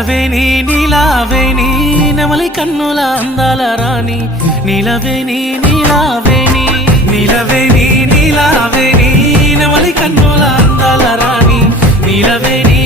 నిలవేని నీలావేని నెమలి కన్నుల అందాల రాణి నిలవేని నీలావేని నిలవేని నీలావేని నెమలి కన్నుల అందాల రాణి నిలవేని